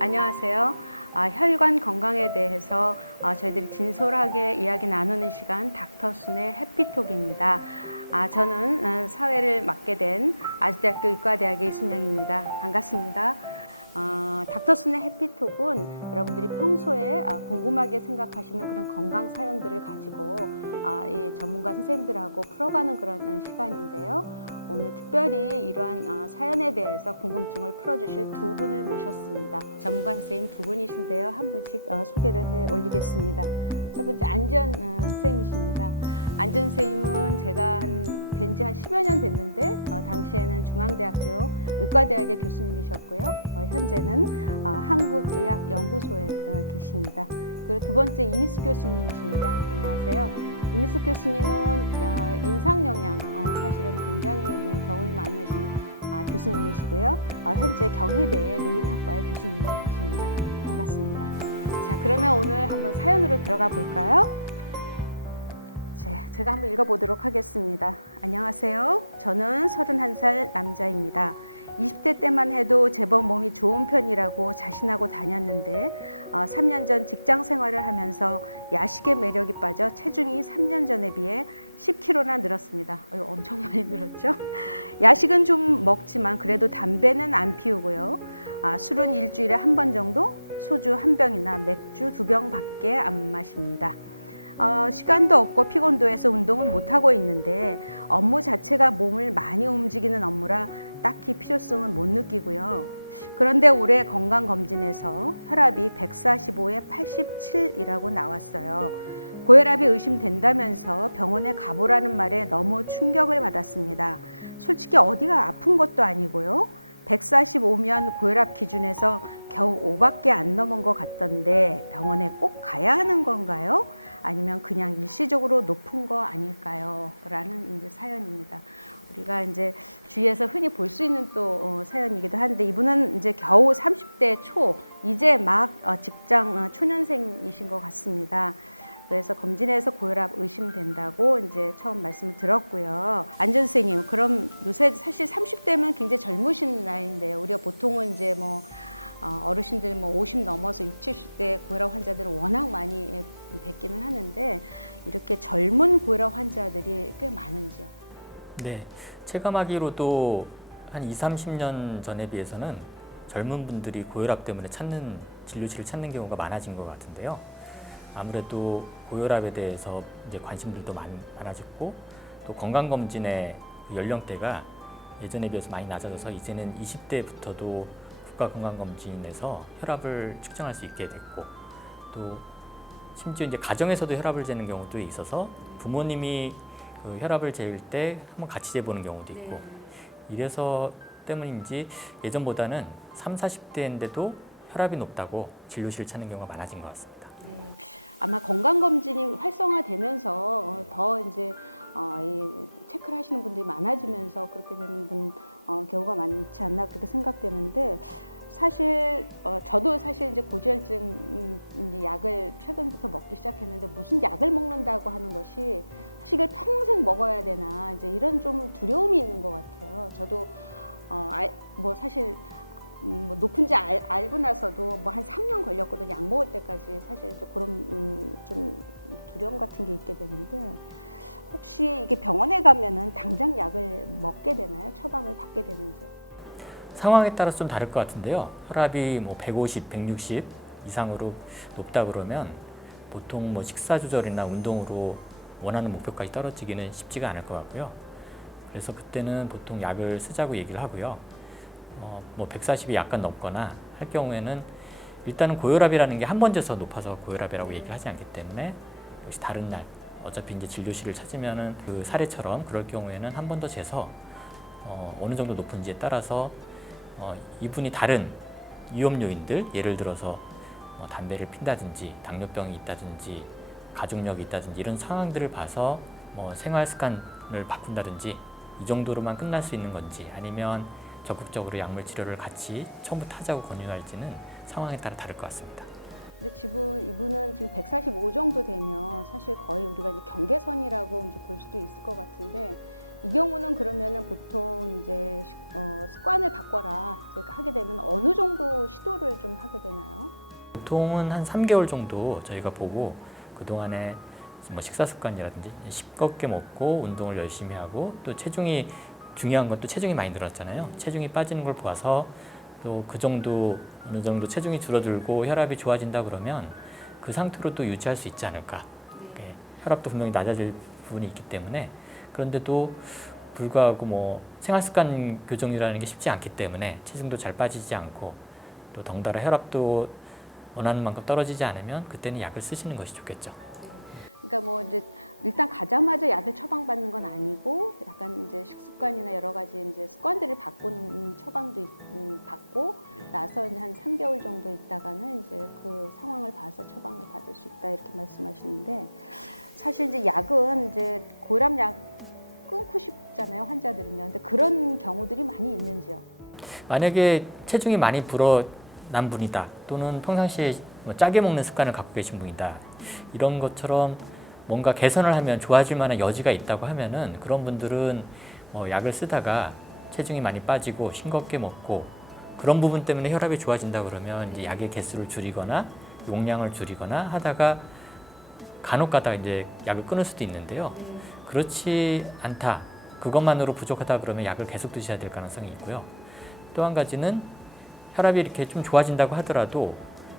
안녕하세요. 혈관 건강에 대해서 저희들이 진솔하게 이야기 나누는 시간 닥터순의 해피톡입니다. 저는 사회를 맡게 된 아주대학교 의과대학의 이순영입니다. 반갑습니다. 닥터순의 해피톡은 여러분들이 평소에 궁금하게 생각하시는 그런 건강 사연들을 가지고 이 전문가 선생님들하고 풀어가는 그런 시간인데요. 오늘 특별히 이러한 사연에 대해서 궁금증을 풀어주실 두 분을 모셨습니다. 전문가 선생님 두 분이신데요. 한 분씩 소개를 해 올리겠습니다. 첫 번째 안지연 선생님이십니다. 안지연 선생님은 제가 된 지 한 10여 년 됐는데 당시에는 중앙대학교 의과대학의 교수님이셨고요. 현재는 한국의학연구소에 계십니다. 그리고 두 번째 이미숙 교수님이십니다. 안녕하세요. 이미숙 교수님은 임상영양 사실은 굉장히 경험이 많으신 교수님이시고요. 현재 경희대의 노인학과의 교수님으로 계십니다. 반갑습니다. 자, 그러면 오늘 한번 사연으로 들어가 볼까요? 제가 한번 읽어보도록 하겠습니다. 안녕하세요. 저는 31살 남자입니다. 20대 때만 해도 제법 몸이 좋은 편이라고 자신하고 다녔는데 3년 전 직장 생활을 하면서 야식의 매력이 빠져 체중이 3년 전에 비해 10kg나 늘었습니다. 엄청 많이 늘었죠? 야식은 좀 먹지만 그래도 담배는 안 피우고요. 술은 일주일에 한 번 정도, 소주 한 병이나 맥주 2병밖에 안 마십니다. 시간도 없고 피곤도해서 운동은 못하고 있는데 업무 자체가 몸을 많이 움직이는 업무라 딱히 필요성은 못 느끼고요. 그런데 올해 건강검진에서 혈압이 145에 87이라고 나왔어요. 고혈압이 의심된다면서 병원에 가보라는 말에 너무 충격을 받았습니다. 솔직히 어디가 아픈 것도 아니고요. 145면 고혈압 기준에서 겨우 5밖에 안 넘은 것 같던데 병원에 꼭 가야 하는 건가요? 아니면 그냥 일시적으로 높은 거 아닐까요? 라는 이제 사연입니다. 우리가 이제 주위에서 흔히 볼 수 있는 또 사연이기도 한데 이분은 이제 겨우 30대 초, 이제 막 직장 초년생이신 것 같습니다. 그래서 검진에서 고혈압 의심된다고 이제 처음 말씀을 들었고요. 안전 선생님, 그럼 요새 사실 30대면 굉장히 젊으신 나이인데요. 우리가 보통은 이제 뭐 어르신들 50 넘어서 60, 70대 고혈압 환자들을 워낙 많이 뵙기는 하는데 이렇게 젊은 고혈압 환자들이 꽤 많은지요? 네, 체감하기로도 한 20, 30년 전에 비해서는 젊은 분들이 고혈압 때문에 진료실을 찾는 경우가 많아진 것 같은데요. 아무래도 고혈압에 대해서 이제 관심들도 많아졌고 또 건강검진의 연령대가 예전에 비해서 많이 낮아져서 이제는 20대부터도 국가건강검진에서 혈압을 측정할 수 있게 됐고 또 심지어 이제 가정에서도 혈압을 재는 경우도 있어서 부모님이 그 혈압을 재일 때 한번 같이 재보는 경우도 있고 이래서 때문인지 예전보다는 30, 40대인데도 혈압이 높다고 진료실을 찾는 경우가 많아진 것 같습니다. 아마 건강검진이 활성화되면서 더 이제 이 체크를 하시는 분들이 많아지면서 그렇게 되는 경우가 많지 않나 그렇게 생각되는데 사실 저도 사실 이제 고지혈증 약을 최근부터 먹기 시작했는데 무슨 약을 먹는다고 하는 것이 사실 이걸 평생 먹어야 되나 이제 이런 좀 두려움이 있는 것 같아요. 저도 뭐 사실 뭐 높은지 알고 나서도 뭐 한 3년 걸렸거든요. 약 먹을 때까지 사실 이제 그런 좀 두려움 같은 게 있게 되는데 혹시 이게 병원에 가면은 당장 약을 먹게 되나요? 처방을 받게 되는지요? 상황에 따라서 좀 다를 것 같은데요. 혈압이 뭐 150, 160 이상으로 높다 그러면 보통 뭐 식사 조절이나 운동으로 원하는 목표까지 떨어지기는 쉽지가 않을 것 같고요. 그래서 그때는 보통 약을 쓰자고 얘기를 하고요. 뭐 140이 약간 넘거나 할 경우에는 일단은 고혈압이라는 게 한 번 재서 높아서 고혈압이라고 얘기를 하지 않기 때문에 역시 다른 날 어차피 이제 진료실을 찾으면은 그 사례처럼 그럴 경우에는 한 번 더 재서 어느 정도 높은지에 따라서 이분이 다른 위험 요인들 예를 들어서 담배를 핀다든지 당뇨병이 있다든지 가족력이 있다든지 이런 상황들을 봐서 뭐 생활 습관을 바꾼다든지 이 정도로만 끝날 수 있는 건지 아니면 적극적으로 약물 치료를 같이 처음부터 하자고 권유할지는 상황에 따라 다를 것 같습니다. 근데 이분은 지금 145 정도 되면 사실 거의 우리가 이제 경계선이라고 이제 볼 수도 있을 것 같은데 이 경우는 그러면은 보통 이제 습관을 바꿔라 이제 하게 되면 어느 정도 시도를 좀 하게 되나요? 보통은 한 3개월 정도 저희가 보고 그동안에 뭐 식사 습관이라든지 싱겁게 먹고 운동을 열심히 하고 또 체중이 중요한 건 또 체중이 많이 늘었잖아요. 체중이 빠지는 걸 봐서 또 그 정도 어느 정도 체중이 줄어들고 혈압이 좋아진다 그러면 그 상태로 또 유지할 수 있지 않을까. 예, 혈압도 분명히 낮아질 부분이 있기 때문에 그런데도 불구하고 뭐 생활습관 교정이라는 게 쉽지 않기 때문에 체중도 잘 빠지지 않고 또 덩달아 혈압도 원하는 만큼 떨어지지 않으면 그때는 약을 쓰시는 것이 좋겠죠. 그러니까 뭐 이제 일단 가자마자 약을 처방받는 건 아니고 약간 이제 식습관이나 여러 가지 이제 습관들을 바꾸는 처방도 받고 나서 이제 한 3개월 정도 있다가는 이제 그 상황을 봐서 처방을 받을 수 있다 이렇게 말씀하시는데 사실 이제 약은 이제 고혈압약 끊고 싶잖아요 환자들은요. 근데 그런 경우들이 많이 있는지요? 만약에 체중이 많이 불어난 분이다 또는 평상시에 뭐 짜게 먹는 습관을 갖고 계신 분이다 이런 것처럼 뭔가 개선을 하면 좋아질 만한 여지가 있다고 하면은 그런 분들은 약을 쓰다가 체중이 많이 빠지고 싱겁게 먹고 그런 부분 때문에 혈압이 좋아진다 그러면 이제 약의 개수를 줄이거나 용량을 줄이거나 하다가 간혹 가다가 이제 약을 끊을 수도 있는데요. 그렇지 않다. 그것만으로 부족하다 그러면 약을 계속 드셔야 될 가능성이 있고요. 또 한 가지는 혈압이 이렇게 좀 좋아진다고 하더라도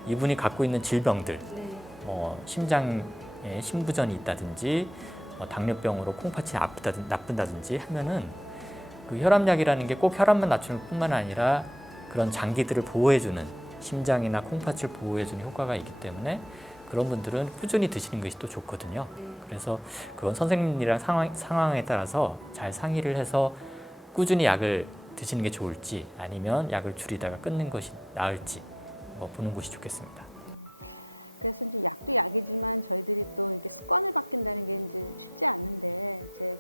이분이 갖고 있는 질병들, 심장에 심부전이 있다든지 당뇨병으로 콩팥이 나쁜다든지 하면은 그 혈압약이라는 게 꼭 혈압만 낮추는 뿐만 아니라 그런 장기들을 보호해주는 심장이나 콩팥을 보호해주는 효과가 있기 때문에 그런 분들은 꾸준히 드시는 것이 또 좋거든요. 그래서 그건 선생님이랑 상황에 따라서 잘 상의를 해서 꾸준히 약을 드시는 게 좋을지 아니면 약을 줄이다가 끊는 것이 나을지 보는 것이 좋겠습니다. 그래서 이제 약도 약이지만 저희들이 또 이렇게 습관을 바뀐다는 게 이제 쉽지 않은데 이제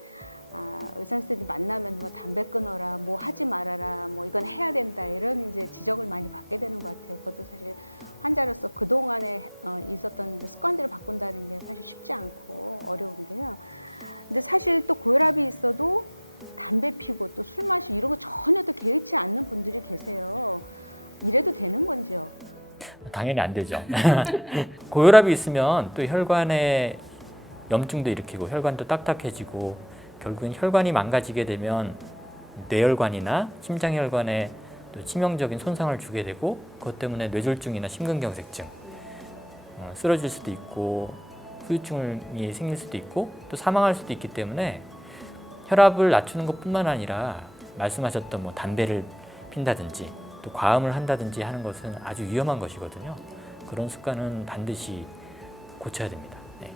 의사 선생님 만나면 뭐 담배 끊어라, 뭐 하지 말아라, 뭐 이건 해야 된다 이런 이제 지적을 많이 받게 되는 것 같아요. 그것도 사실 환자로서 그 동안에 있었던 이제 습관들을 바꾼다는 게 사실 쉽지 않고 어려운데요. 근데 사실 또 고혈압이 있어도 담배 피고 또 술 마시고 이런 거 전혀 또 개의치 않는 분들이 계세요. 이래도 되는 건지요? 당연히 안 되죠. 고혈압이 있으면 또 혈관에 염증도 일으키고 혈관도 딱딱해지고 결국은 혈관이 망가지게 되면 뇌혈관이나 심장혈관에 또 치명적인 손상을 주게 되고 그것 때문에 뇌졸중이나 심근경색증, 쓰러질 수도 있고 후유증이 생길 수도 있고 또 사망할 수도 있기 때문에 혈압을 낮추는 것뿐만 아니라 말씀하셨던 뭐 담배를 핀다든지 또 과음을 한다든지 하는 것은 아주 위험한 것이거든요. 그런 습관은 반드시 고쳐야 됩니다. 네.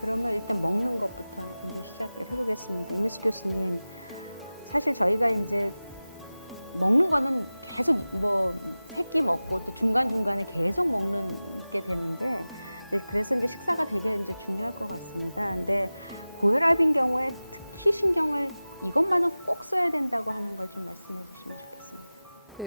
그러면 일단 먹는 것부터 이제 시작을 해보겠습니다. 임일수 교수님, 사실 저희가 이제 먹는 거는 계속 뭐 세 끼 먹고 또 중간중간에 계속 먹는 게 되는데 그래서 이제 식사가 되게 이제 중요할 것 같습니다. 근데 고혈압인 경우에 특히 신경을 이것만은 꼭 써야 된다고 하는 걸 좀 말씀해 주시면 좋겠습니다.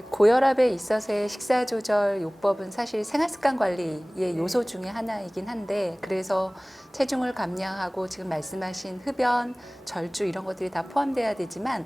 고혈압에 있어서의 식사 조절 요법은 사실 생활습관 관리의 요소 중에 하나이긴 한데 그래서 체중을 감량하고 지금 말씀하신 흡연, 절주 이런 것들이 다 포함돼야 되지만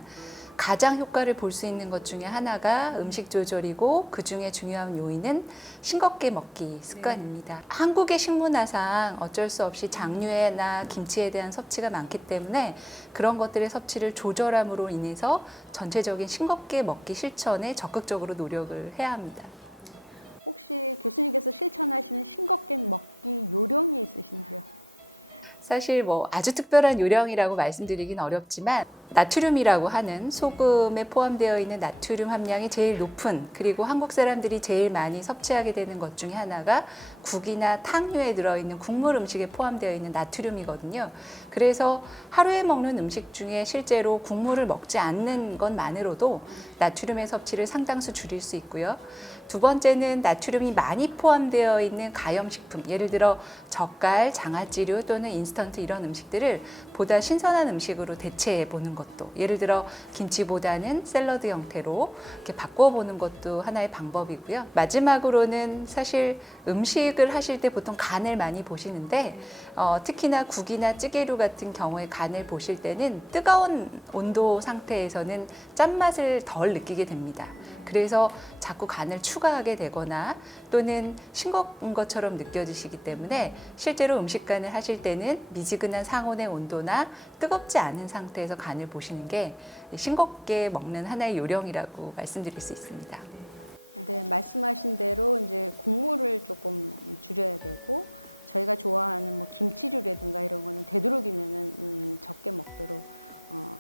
가장 효과를 볼 수 있는 것 중에 하나가 음식 조절이고 그 중에 중요한 요인은 싱겁게 먹기 습관입니다. 한국의 식문화상 어쩔 수 없이 장류나 김치에 대한 섭취가 많기 때문에 그런 것들의 섭취를 조절함으로 인해서 전체적인 싱겁게 먹기 실천에 적극적으로 노력을 해야 합니다. 혹시 교수님께서 실천하시는 싱겁게 먹기 요령이 있으신지요? 사실 뭐 아주 특별한 요령이라고 말씀드리긴 어렵지만 나트륨이라고 하는 소금에 포함되어 있는 나트륨 함량이 제일 높은 그리고 한국 사람들이 제일 많이 섭취하게 되는 것 중에 하나가 국이나 탕류에 들어있는 국물 음식에 포함되어 있는 나트륨이거든요. 그래서 하루에 먹는 음식 중에 실제로 국물을 먹지 않는 것만으로도 나트륨의 섭취를 상당수 줄일 수 있고요. 두 번째는 나트륨이 많이 포함되어 있는 가염식품, 예를 들어 젓갈, 장아찌류 또는 인스턴트 이런 음식들을 보다 신선한 음식으로 대체해 보는 바꾸는 것도, 예를 들어 김치보다는 샐러드 형태로 이렇게 바꿔보는 것도 하나의 방법이고요. 마지막으로는 사실 음식을 하실 때 보통 간을 많이 보시는데 특히나 국이나 찌개류 같은 경우에 간을 보실 때는 뜨거운 온도 상태에서는 짠맛을 덜 느끼게 됩니다. 그래서 자꾸 간을 추가하게 되거나 또는 싱거운 것처럼 느껴지시기 때문에 실제로 음식간을 하실 때는 미지근한 상온의 온도나 뜨겁지 않은 상태에서 간을 보시는 게 싱겁게 먹는 하나의 요령이라고 말씀드릴 수 있습니다. 네, 말씀하신 대로 이제 국물을 조금 줄여야 되고 저희가 좋아하는 뭐 김치류라든가 이런 거는 되도록이면은 적게 먹도록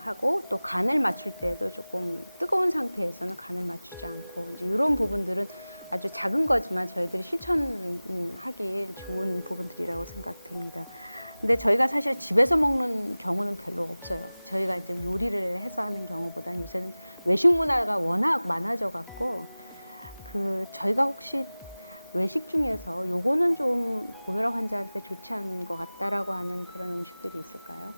하고 또 간을 맞출 때도 조금 뜨거운 상태에서는 간을 맞추지 않고 이제 이런 부분들은 아주 작은 거지만 저희들이 실천하기 좋은 부분들이라고 생각됩니다. 근데 저희가 사실 집에서 먹는 경우는 별로 없어요. 저희가 이제 요리를 해서 하는 경우보다는 요새는 외식 문화가 워낙 많아져 갖고 저희가 혹시 외식 중에서 요거는 좀 고혈압 환자한테 좋지 않은 것 같다라고 하는 그런 음식들이 있을까요?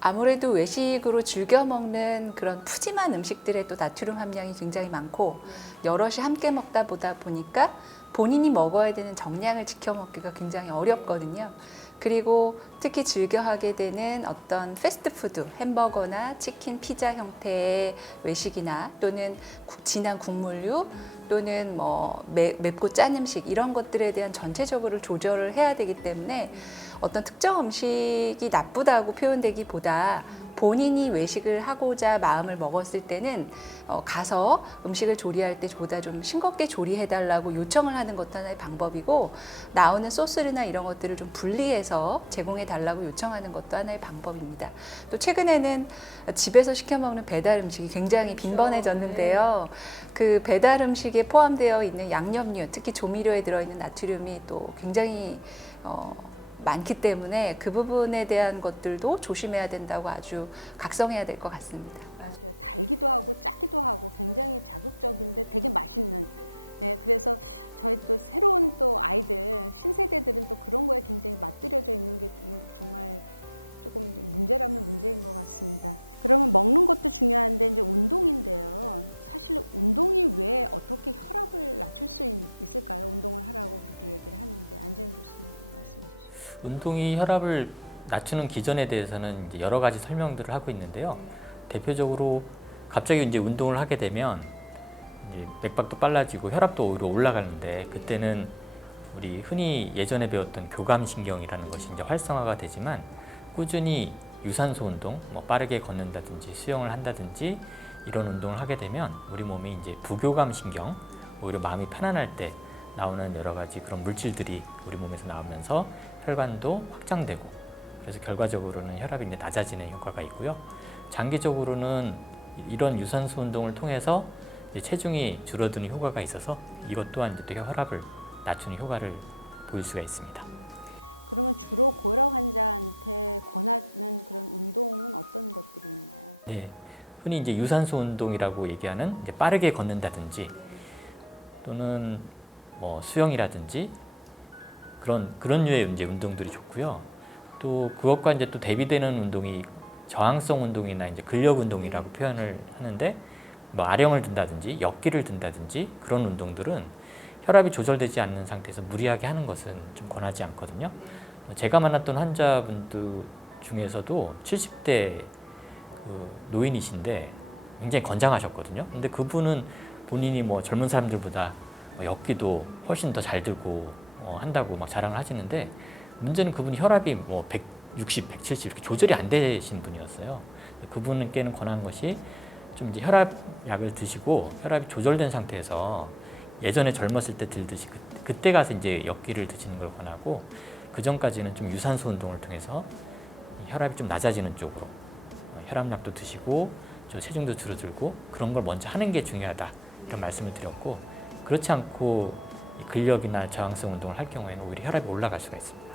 아무래도 외식으로 즐겨 먹는 그런 푸짐한 음식들의 또 나트륨 함량이 굉장히 많고 여럿이 함께 먹다 보니까 본인이 먹어야 되는 정량을 지켜 먹기가 굉장히 어렵거든요. 그리고 특히 즐겨 하게 되는 어떤 패스트푸드, 햄버거나 치킨, 피자 형태의 외식이나 또는 진한 국물류 또는 뭐 맵고 짠 음식 이런 것들에 대한 전체적으로 조절을 해야 되기 때문에 어떤 특정 음식이 나쁘다고 표현되기보다 본인이 외식을 하고자 마음을 먹었을 때는 가서 음식을 조리할 때보다 좀 싱겁게 조리해달라고 요청을 하는 것도 하나의 방법이고 나오는 소스나 이런 것들을 좀 분리해서 제공해달라고 요청하는 것도 하나의 방법입니다. 또 최근에는 집에서 시켜 먹는 배달 음식이 굉장히 빈번해졌는데요. 그 배달 음식에 포함되어 있는 양념류, 특히 조미료에 들어있는 나트륨이 또 굉장히 많기 때문에 그 부분에 대한 것들도 조심해야 된다고 아주 각성해야 될 것 같습니다. 맞아요. 달기도 하고 짜기도 하고 굉장히 자극적인데 되게 맛있는. 네, 그래서 저희 또 새로운 또 아이들, 신세대들은 또 그런 거에 굉장히 맞들여져 있는 게 정말 조금 문제라면 문제인 것 같습니다. 그러면 먹는 것도 중요한데 이제 운동인데요. 사실 운동이 왜 어떻게 혈압을 낮출 수 있을까요? 운동을 하라고 그렇게 얘기를 하는데 안재현 교수님 말씀해 주시죠. 운동이 혈압을 낮추는 기전에 대해서는 이제 여러 가지 설명들을 하고 있는데요. 대표적으로 갑자기 이제 운동을 하게 되면 이제 맥박도 빨라지고 혈압도 오히려 올라가는데 그때는 우리 흔히 예전에 배웠던 교감신경이라는 것이 이제 활성화가 되지만 꾸준히 유산소 운동, 뭐 빠르게 걷는다든지 수영을 한다든지 이런 운동을 하게 되면 우리 몸이 이제 부교감신경, 오히려 마음이 편안할 때 나오는 여러 가지 그런 물질들이 우리 몸에서 나오면서 혈관도 확장되고 그래서 결과적으로는 혈압이 이제 낮아지는 효과가 있고요. 장기적으로는 이런 유산소 운동을 통해서 이제 체중이 줄어드는 효과가 있어서 이것 또한 이제 또 혈압을 낮추는 효과를 보일 수가 있습니다. 그러면 주로 고혈압 환자한테 권하는 그런 운동은 어떤 것들이 있나요? 네, 흔히 이제 유산소 운동이라고 얘기하는 이제 빠르게 걷는다든지 또는 뭐 수영이라든지 그런 류의 이제 운동들이 좋고요. 또 그것과 이제 또 대비되는 운동이 저항성 운동이나 이제 근력 운동이라고 표현을 하는데 뭐 아령을 든다든지 역기를 든다든지 그런 운동들은 혈압이 조절되지 않는 상태에서 무리하게 하는 것은 좀 권하지 않거든요. 제가 만났던 환자분들 중에서도 70대 노인이신데 굉장히 건장하셨거든요. 근데 그분은 본인이 뭐 젊은 사람들보다 역기도 훨씬 더 잘 들고 한다고 막 자랑을 하시는데 문제는 그분이 혈압이 뭐 160, 170 이렇게 조절이 안 되신 분이었어요. 그분께는 권한 것이 좀 이제 혈압약을 드시고 혈압이 조절된 상태에서 예전에 젊었을 때 들듯이 그때 가서 이제 역기를 드시는 걸 권하고 그 전까지는 좀 유산소 운동을 통해서 혈압이 좀 낮아지는 쪽으로 혈압약도 드시고 좀 체중도 줄어들고 그런 걸 먼저 하는 게 중요하다 이런 말씀을 드렸고 그렇지 않고 근력이나 저항성 운동을 할 경우에는 오히려 혈압이 올라갈 수가 있습니다.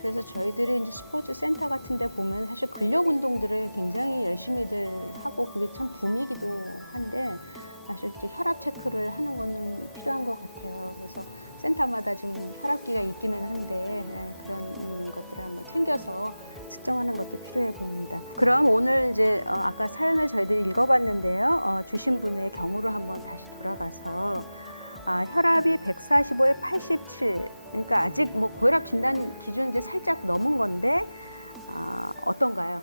그래서 저희들이 이제 스포츠 센터 같은 데 보면 사실 근력 운동들을 굉장히 열심히들 하고 그게 참 붐이기도 한데 사실 이제 혈압 체크를 하는 거는 필요한 것 같아요. 그래서 센터마다 지금 혈압기가 있기는 한데 그런 것들 것들을 한번 챙겨서 측정하는 것도 필요해 보입니다. 그럼 오늘 이제 아까 사연을 저희들이 읽어봤는데요. 주신 분의 경우를 한번 다시 돌아가서 혈압이 145에 87, 그러니까 아직 뭐 고혈압 진단 기준 이제 살짝 넘은 건데 어떤가요?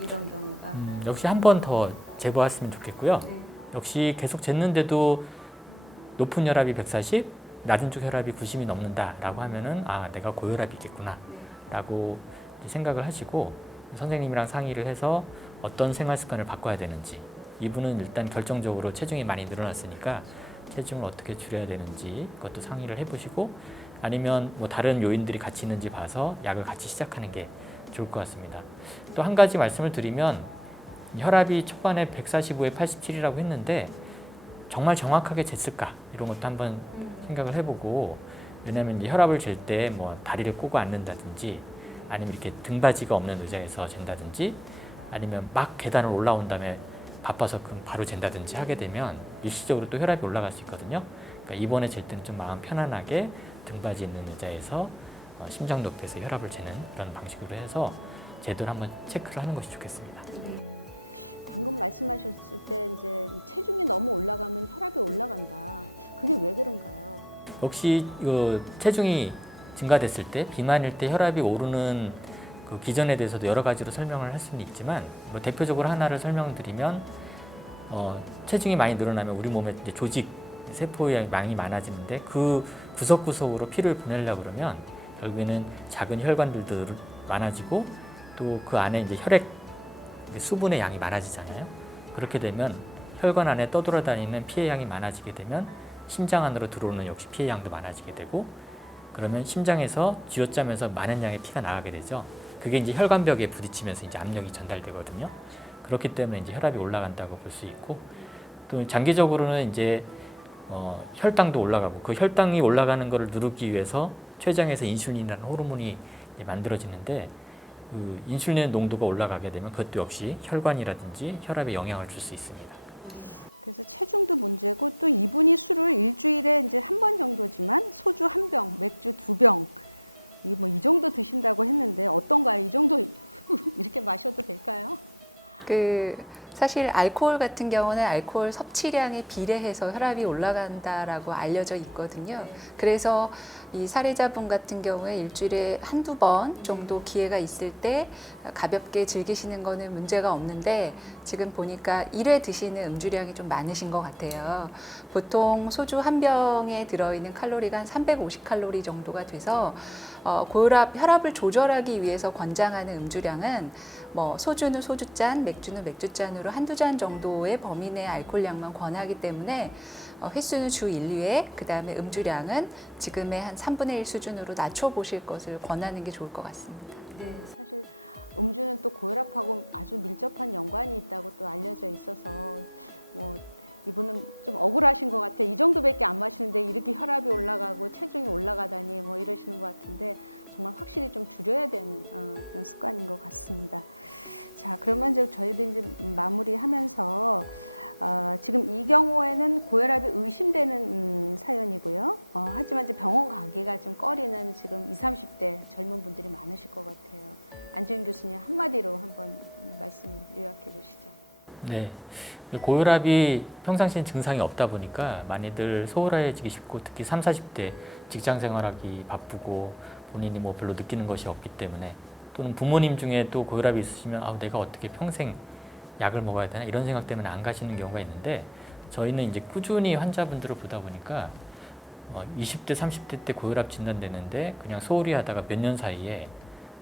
이런 경우가. 역시 한 번 더 재보았으면 좋겠고요. 네. 역시 계속 쟀는데도 높은 혈압이 140, 낮은 쪽 혈압이 90이 넘는다라고 하면은 내가 고혈압이겠구나라고 생각을 하시고 선생님이랑 상의를 해서 어떤 생활 습관을 바꿔야 되는지, 이분은 일단 결정적으로 체중이 많이 늘어났으니까 체중을 어떻게 줄여야 되는지 그것도 상의를 해보시고, 아니면 뭐 다른 요인들이 같이 있는지 봐서 약을 같이 시작하는 게 좋을 것 같습니다. 또 한 가지 말씀을 드리면, 혈압이 초반에 145에 87이라고 했는데 정말 정확하게 쟀을까, 이런 것도 한번 생각을 해보고, 왜냐하면 이제 혈압을 잴 때 뭐 다리를 꼬고 앉는다든지, 아니면 이렇게 등받이가 없는 의자에서 잰다든지, 아니면 막 계단을 올라온 다음에 바빠서 바로 잰다든지 하게 되면 일시적으로 또 혈압이 올라갈 수 있거든요. 그러니까 이번에 잴 때는 좀 마음 편안하게 등받이 있는 의자에서 심장 높이에서 혈압을 재는 그런 방식으로 해서 제대로 한번 체크를 하는 것이 좋겠습니다. 방금 말씀하셨을 때 이제 이 체중이 너무 올라가면 혈압이 올라간다. 그게 왜 그런가요? 역시 체중이 증가됐을 때, 비만일 때 혈압이 오르는 그 기전에 대해서도 여러 가지로 설명을 할 수는 있지만, 뭐 대표적으로 하나를 설명드리면, 체중이 많이 늘어나면 우리 몸에 이제 조직, 세포의 양이 많아지는데 그 구석구석으로 피를 보내려고 그러면 결국에는 작은 혈관들도 많아지고, 또 그 안에 이제 혈액 수분의 양이 많아지잖아요. 그렇게 되면 혈관 안에 떠돌아다니는 피의 양이 많아지게 되면 심장 안으로 들어오는 역시 피의 양도 많아지게 되고, 그러면 심장에서 쥐어짜면서 많은 양의 피가 나가게 되죠. 그게 이제 혈관벽에 부딪히면서 이제 압력이 전달되거든요. 그렇기 때문에 이제 혈압이 올라간다고 볼 수 있고, 또 장기적으로는 이제 혈당도 올라가고, 그 혈당이 올라가는 것을 누르기 위해서 췌장에서 인슐린이라는 호르몬이 만들어지는데, 그 인슐린의 농도가 올라가게 되면 그것도 역시 혈관이라든지 혈압에 영향을 줄 수 있습니다. 그래서 체중도 문제고, 또 이분이 술을 일주일에 이제 한 번 정도지만 소주 1병, 맥주 2병, 이 정도 드신다고 했는데 어떤가요? 이 정도 이렇게 마셔도 될까요? 사실 알코올 같은 경우는 알코올 섭취량에 비례해서 혈압이 올라간다라고 알려져 있거든요. 그래서 이 사례자분 같은 경우에 일주일에 한두 번 정도 기회가 있을 때 가볍게 즐기시는 거는 문제가 없는데, 지금 보니까 1회 드시는 음주량이 좀 많으신 것 같아요. 보통 소주 한 병에 들어있는 칼로리가 한 350칼로리 정도가 돼서 고혈압, 혈압을 조절하기 위해서 권장하는 음주량은 뭐 소주는 소주잔, 맥주는 맥주잔으로 한두 잔 정도의 범위 내 알코올량만 권하기 때문에 횟수는 주 1, 2회, 그 다음에 음주량은 지금의 한 3분의 1 수준으로 낮춰보실 것을 권하는 게 좋을 것 같습니다. 네, 사실 음주는 또 고혈압하고 아주 밀접한 연관이 있다고 또 알려져 있어서 뭐 이분은 좀 억울하신 것 같아요. 이 정도밖에 안 마시는데 이렇게 혈압이 올라가고 체중이 올라가다니 뭐 이러시는 것 같은데, 정말 확실히 좀 줄여야 되는 그런 습관인 것 같습니다. 자, 그러면 이제 저희들 이제 마무리하면서 지금 이 경우에는 고혈압이 의심되는 사연이고요. 하지만 이제 병원 가기가 좀 꺼리는 지금 20, 30대 젊은 분들이 많으실 것 같아요. 안지훈 교수님 한마디로 한번 말씀 요약해 주시죠. 네, 고혈압이 평상시엔 증상이 없다 보니까 많이들 소홀해지기 쉽고, 특히 30, 40대 직장 생활하기 바쁘고 본인이 뭐 별로 느끼는 것이 없기 때문에, 또는 부모님 중에 또 고혈압이 있으시면 내가 어떻게 평생 약을 먹어야 되나 이런 생각 때문에 안 가시는 경우가 있는데, 저희는 이제 꾸준히 환자분들을 보다 보니까 20대, 30대 때 고혈압 진단되는데 그냥 소홀히 하다가 몇 년 사이에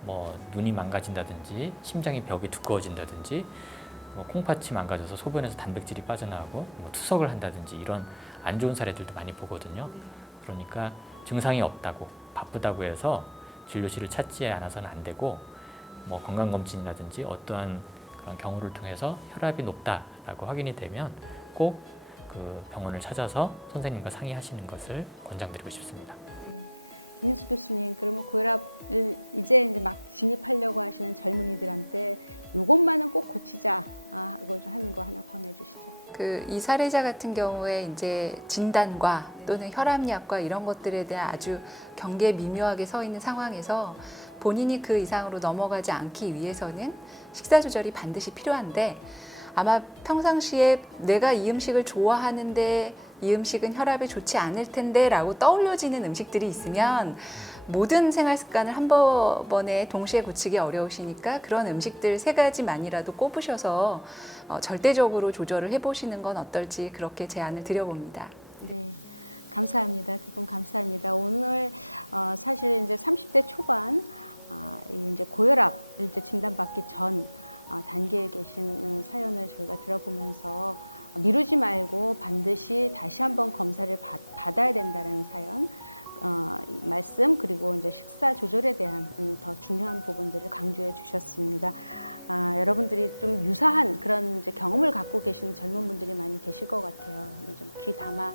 뭐 눈이 망가진다든지 심장이 벽이 두꺼워진다든지 뭐 콩팥이 망가져서 소변에서 단백질이 빠져나가고 뭐 투석을 한다든지 이런 안 좋은 사례들도 많이 보거든요. 그러니까 증상이 없다고 바쁘다고 해서 진료실을 찾지 않아서는 안 되고, 뭐 건강검진이라든지 어떠한 그런 경우를 통해서 혈압이 높다라고 확인이 되면 꼭 그 병원을 찾아서 선생님과 상의하시는 것을 권장드리고 싶습니다. 김윤숙 교수님, 그러면 고혈압을 이제 막 진입하려고 하시는 젊은이들한테 이것만은 꼭 고치자 하고 하는 거 하나 권해주시죠. 이 사례자 같은 경우에 이제 진단과 또는 혈압약과 이런 것들에 대한 아주 경계에 미묘하게 서 있는 상황에서 본인이 그 이상으로 넘어가지 않기 위해서는 식사 조절이 반드시 필요한데 아마 평상시에 내가 이 음식을 좋아하는데 이 음식은 혈압에 좋지 않을 텐데 라고 떠올려지는 음식들이 있으면 모든 생활 습관을 한번에 동시에 고치기 어려우시니까 그런 음식들 3가지만이라도 꼽으셔서 절대적으로 조절을 해보시는 건 어떨지 그렇게 제안을 드려봅니다. 네, 감사합니다. 두 분 감사합니다. 오늘 사실 이제 30대 초반 이제 고혈압을 이제 진단받기 전 단계에 계신 사연을 저희가 들어보면서 미루지 말고 반드시 다시 한번 검사를 받아야 된다는 사연. 말씀 그리고 이제 식사 조절에 대한 더 중요한 부분들을 강조해 주셨습니다. 여러분들이 좀 유사한 그런 이제 경험을 갖고 계신 젊은 분들이 많이 계실 것 같아요. 좀 귀 담아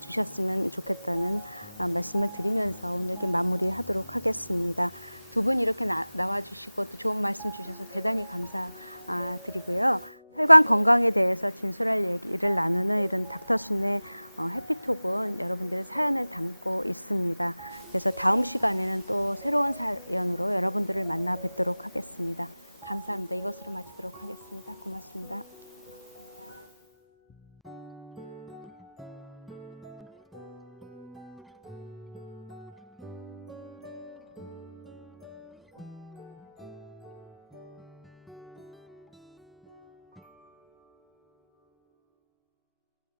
주셨으면 좋겠다는 말씀을 드리면서 오늘 이렇게 마무리하도록 하겠습니다. 두 분 이렇게 나와 주시고 또 좋은 말씀 주셔서 대단히 감사드리고요. 혈관 건강에 대해서 진솔할 얘기를 나누는 이런 닥터순의 해피톡은 여러분들의 사연을 담고 있습니다. 그래서 다음 시간에는 또 새로운 사연으로 여러분들을 만나 뵙도록 하겠습니다. 감사합니다. 이것으로 마치도록 하겠습니다. 고맙습니다.